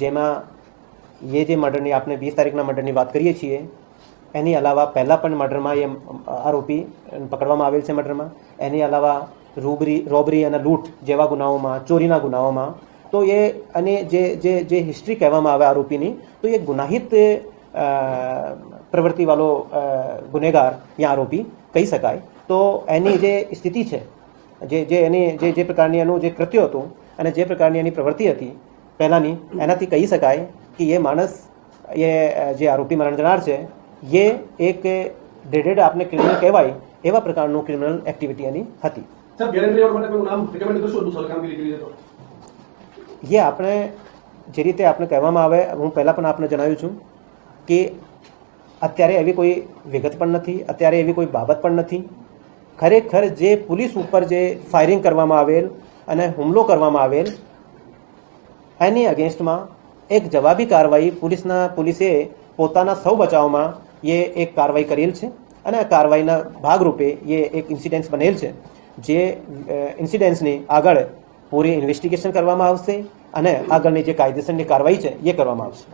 જેમાં જે મર્ડરની આપણે 20 તારીખના મર્ડરની વાત કરીએ છીએ એની અલાવા પહેલાં પણ મર્ડરમાં એ આરોપી પકડવામાં આવેલ છે મર્ડરમાં. એની અલાવા રોબરી અને લૂંટ જેવા ગુનાઓમાં, ચોરીના ગુનાઓમાં તો એ અને જે હિસ્ટ્રી કહેવામાં આવે આરોપીની, તો એ ગુનાહિત પ્રવૃત્તિવાળો ગુનેગાર યા આરોપી કહી શકાય. તો એની જે સ્થિતિ છે, જે પ્રકારની એનું જે કૃત્ય હતું અને જે પ્રકારની એની પ્રવૃત્તિ હતી પહેલાંની, એનાથી કહી શકાય કે એ માણસ, એ જે આરોપી મરણ જનાર છે, એ એક ડ્રેડેડ આપણે ક્રિમિનલ કહેવાય એવા પ્રકારનું ક્રિમિનલ એક્ટિવિટી એની હતી. એ આપણે જે રીતે આપણે કહેવામાં આવે, હું પહેલાં પણ આપણે જણાવ્યું છું કે અત્યારે એવી કોઈ વિગત પણ નથી, અત્યારે એવી કોઈ બાબત પણ નથી. ખરેખર જે પોલીસ ઉપર જે ફાયરિંગ કરવામાં આવેલ અને હુમલો કરવામાં આવેલ એની અગેન્સ્ટમાં એક જવાબી કાર્યવાહી પોલીસે પોતાના સૌ બચાવમાં એ એક કાર્યવાહી કરેલ છે અને આ કાર્યવાહીના ભાગરૂપે એ એક ઇન્સિડન્સ બનેલ છે. જે ઇન્સિડન્સની આગળ પૂરી ઇન્વેસ્ટિગેશન કરવામાં આવશે અને આગળની જે કાયદેસરની કાર્યવાહી છે એ કરવામાં આવશે.